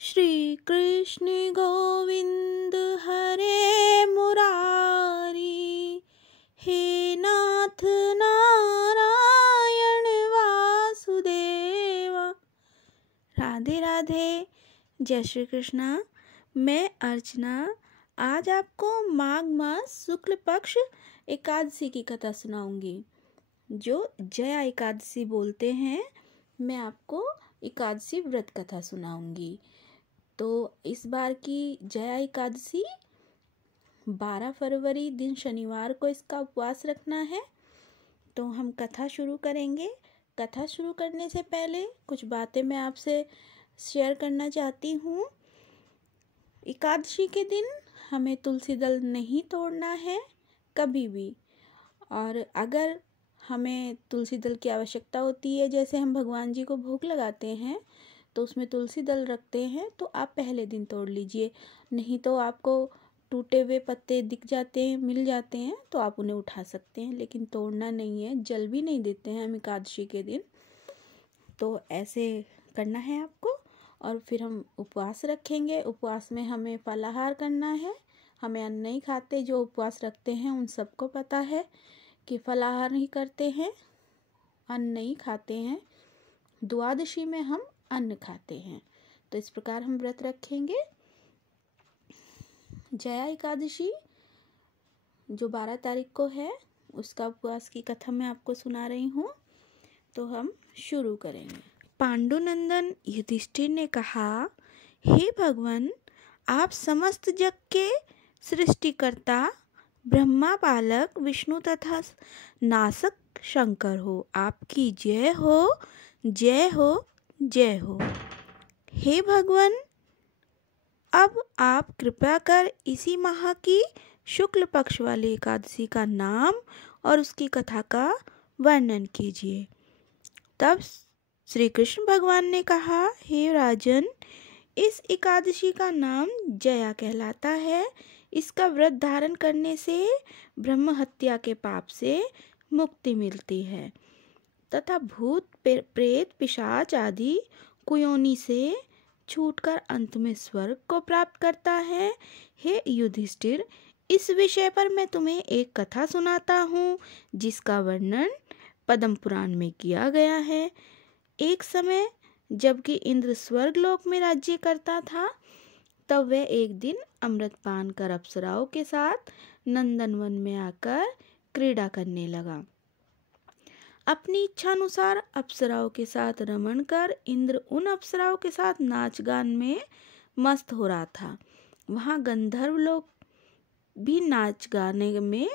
श्री कृष्ण गोविंद हरे मुरारी, हे नाथ नारायण वासुदेवा। राधे राधे, जय श्री कृष्णा। मैं अर्चना आज आपको माघ मास शुक्ल पक्ष एकादशी की कथा सुनाऊंगी, जो जया एकादशी बोलते हैं। मैं आपको एकादशी व्रत कथा सुनाऊंगी। तो इस बार की जया एकादशी 12 फरवरी दिन शनिवार को इसका उपवास रखना है। तो हम कथा शुरू करेंगे। कथा शुरू करने से पहले कुछ बातें मैं आपसे शेयर करना चाहती हूँ। एकादशी के दिन हमें तुलसी दल नहीं तोड़ना है कभी भी। और अगर हमें तुलसी दल की आवश्यकता होती है, जैसे हम भगवान जी को भोग लगाते हैं तो उसमें तुलसी दल रखते हैं, तो आप पहले दिन तोड़ लीजिए। नहीं तो आपको टूटे हुए पत्ते दिख जाते हैं, मिल जाते हैं, तो आप उन्हें उठा सकते हैं, लेकिन तोड़ना नहीं है। जल भी नहीं देते हैं हम एकादशी के दिन। तो ऐसे करना है आपको। और फिर हम उपवास रखेंगे। उपवास में हमें फलाहार करना है। हमें अन्न नहीं खाते। जो उपवास रखते हैं उन सबको पता है कि फलाहार नहीं करते हैं, अन्न नहीं खाते हैं। द्वादशी में हम अन्न खाते हैं। तो इस प्रकार हम व्रत रखेंगे। जया एकादशी जो 12 तारीख को है, उसका उपवास की कथा मैं आपको सुना रही हूँ। तो हम शुरू करेंगे। पांडुनंदन युधिष्ठिर ने कहा, हे भगवान, आप समस्त जग के सृष्टिकर्ता, ब्रह्मा बालक विष्णु तथा नासक शंकर हो। आपकी जय हो, जय हो, जय हो। हे भगवान, अब आप कृपया कर इसी माह की शुक्ल पक्ष वाली एकादशी का नाम और उसकी कथा का वर्णन कीजिए। तब श्री कृष्ण भगवान ने कहा, हे राजन, इस एकादशी का नाम जया कहलाता है। इसका व्रत धारण करने से ब्रह्म हत्या के पाप से मुक्ति मिलती है तथा भूत प्रेत पिशाच आदि कुयोनि से छूटकर अंत में स्वर्ग को प्राप्त करता है। हे युधिष्ठिर, इस विषय पर मैं तुम्हें एक कथा सुनाता हूँ, जिसका वर्णन पद्म पुराण में किया गया है। एक समय जबकि इंद्र स्वर्ग लोक में राज्य करता था, तब वह एक दिन अमृतपान कर अप्सराओं के साथ नंदनवन में आकर क्रीड़ा करने लगा। अपनी इच्छानुसार अप्सराओं के साथ रमण कर इंद्र उन अप्सराओं के साथ नाच गान में मस्त हो रहा था। वहाँ गंधर्व लोग भी नाच गाने में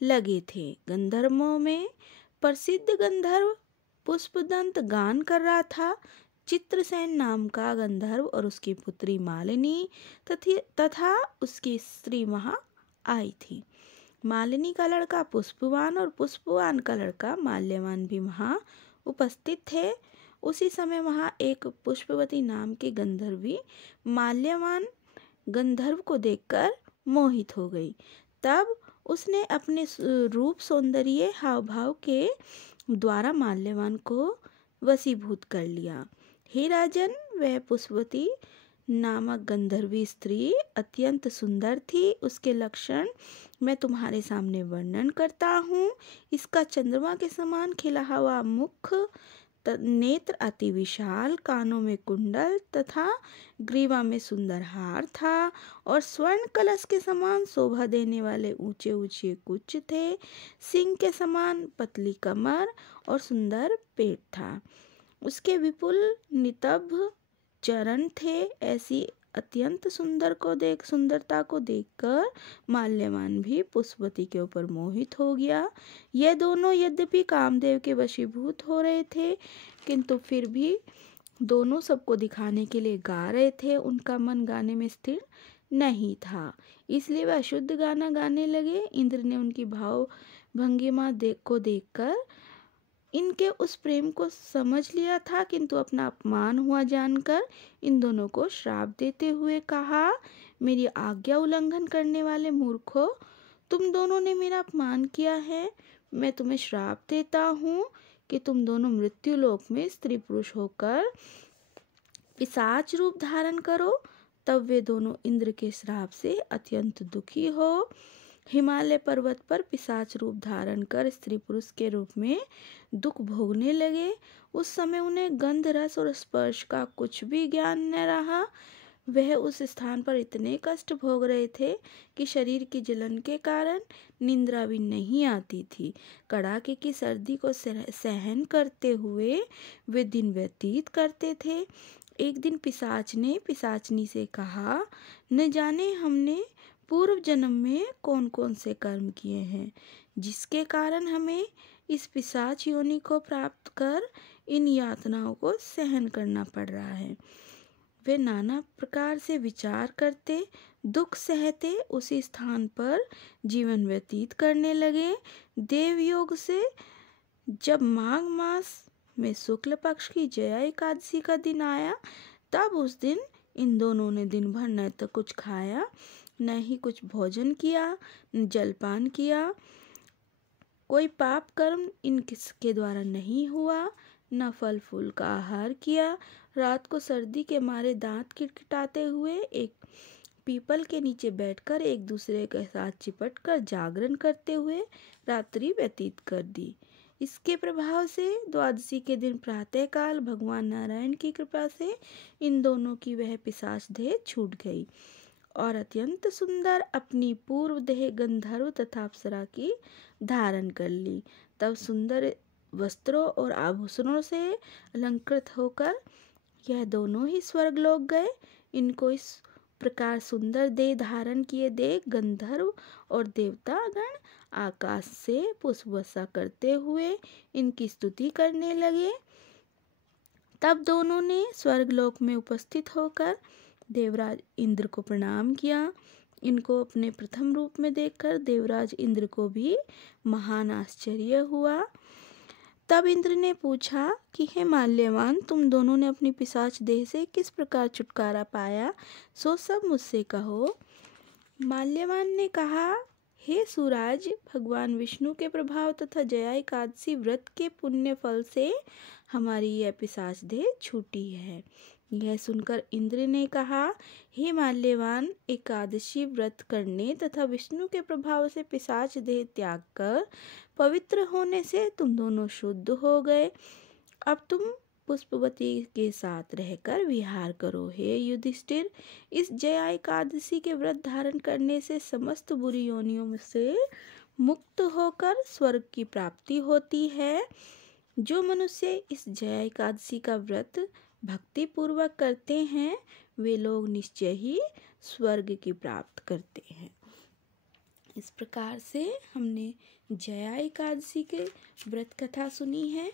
लगे थे। गंधर्वों में प्रसिद्ध गंधर्व पुष्पदंत गान कर रहा था। चित्रसेन नाम का गंधर्व और उसकी पुत्री मालिनी तथा उसकी स्त्री वहाँ आई थी। मालिनी का लड़का पुष्पवान और पुष्पवान का लड़का माल्यवान भी वहाँ उपस्थित थे। उसी समय वहाँ एक पुष्पवती नाम की गंधर्वी माल्यवान गंधर्व को देखकर मोहित हो गई। तब उसने अपने रूप सौंदर्य हाव भाव के द्वारा माल्यवान को वशीभूत कर लिया। हे राजन, वह पुष्पवती नामक गंधर्वी स्त्री अत्यंत सुंदर थी। उसके लक्षण मैं तुम्हारे सामने वर्णन करता हूँ। इसका चंद्रमा के समान खिला हुआ मुख, नेत्र अति विशाल, कानों में कुंडल तथा ग्रीवा में सुंदर हार था और स्वर्ण कलश के समान शोभा देने वाले ऊंचे ऊंचे कुच थे। सिंह के समान पतली कमर और सुंदर पेट था। उसके विपुल नितंब चरण थे। ऐसी अत्यंत सुंदरता को देखकर माल्यवान भी पुष्पवती के ऊपर मोहित हो गया। ये दोनों यद्यपि कामदेव के वशीभूत हो रहे थे, किंतु फिर भी दोनों सबको दिखाने के लिए गा रहे थे। उनका मन गाने में स्थिर नहीं था, इसलिए वह शुद्ध गाना गाने लगे। इंद्र ने उनकी भाव भंगिमा को देखकर इनके उस प्रेम को समझ लिया था, किंतु अपना अपमान हुआ जानकर इन दोनों को श्राप देते हुए कहा, मेरी आज्ञा उल्लंघन करने वाले मूर्खों, तुम दोनों ने मेरा अपमान किया है। मैं तुम्हें श्राप देता हूँ कि तुम दोनों मृत्यु लोक में स्त्री पुरुष होकर पिशाच रूप धारण करो। तब वे दोनों इंद्र के श्राप से अत्यंत दुखी हो हिमालय पर्वत पर पिशाच रूप धारण कर स्त्री पुरुष के रूप में दुख भोगने लगे। उस समय उन्हें गंध, रस और स्पर्श का कुछ भी ज्ञान न रहा। वह उस स्थान पर इतने कष्ट भोग रहे थे कि शरीर की जलन के कारण निद्रा भी नहीं आती थी। कड़ाके की सर्दी को सहन करते हुए वे दिन व्यतीत करते थे। एक दिन पिशाच ने पिशाचनी से कहा, न जाने हमने पूर्व जन्म में कौन कौन से कर्म किए हैं जिसके कारण हमें इस पिशाच योनि को प्राप्त कर इन यातनाओं को सहन करना पड़ रहा है। वे नाना प्रकार से विचार करते, दुख सहते उसी स्थान पर जीवन व्यतीत करने लगे। देवयोग से जब माघ मास में शुक्ल पक्ष की जया एकादशी का दिन आया, तब उस दिन इन दोनों ने दिन भर न तो कुछ खाया, न ही कुछ भोजन किया, न जलपान किया। कोई पाप कर्म इनके द्वारा नहीं हुआ, न फल फूल का आहार किया। रात को सर्दी के मारे दांत किटकिटाते हुए एक पीपल के नीचे बैठकर एक दूसरे के साथ चिपट कर जागरण करते हुए रात्रि व्यतीत कर दी। इसके प्रभाव से द्वादशी के दिन प्रातःकाल भगवान नारायण की कृपा से इन दोनों की वह पिशाच देह छूट गई और अत्यंत सुंदर अपनी पूर्व देह गंधर्व तथा अप्सरा की धारण कर ली। तब सुंदर वस्त्रों और आभूषणों से अलंकृत होकर यह दोनों ही स्वर्गलोक गए। इनको इस प्रकार सुंदर देह धारण किए देख गंधर्व और देवतागण आकाश से पुष्प वर्षा करते हुए इनकी स्तुति करने लगे। तब दोनों ने स्वर्गलोक में उपस्थित होकर देवराज इंद्र को प्रणाम किया। इनको अपने प्रथम रूप में देखकर देवराज इंद्र को भी महान आश्चर्य हुआ। तब इंद्र ने पूछा कि हे माल्यवान, तुम दोनों ने अपनी पिशाच देह से किस प्रकार छुटकारा पाया, सो सब मुझसे कहो। माल्यवान ने कहा, हे सुराज, भगवान विष्णु के प्रभाव तथा जया एकादशी व्रत के पुण्य फल से हमारी यह पिशाच देह छूटी है। यह सुनकर इंद्र ने कहा, हे माल्यवान, एकादशी व्रत करने तथा विष्णु के प्रभाव से पिशाच देह त्याग कर पवित्र होने से तुम दोनों शुद्ध हो गए। अब तुम पुष्पवती के साथ रहकर विहार करो। हे युधिष्ठिर, इस जया एकादशी के व्रत धारण करने से समस्त बुरी योनियों से मुक्त होकर स्वर्ग की प्राप्ति होती है। जो मनुष्य इस जया एकादशी का व्रत भक्ति पूर्वक करते हैं, वे लोग निश्चय ही स्वर्ग की प्राप्त करते हैं। इस प्रकार से हमने जया एकादशी के व्रत कथा सुनी है।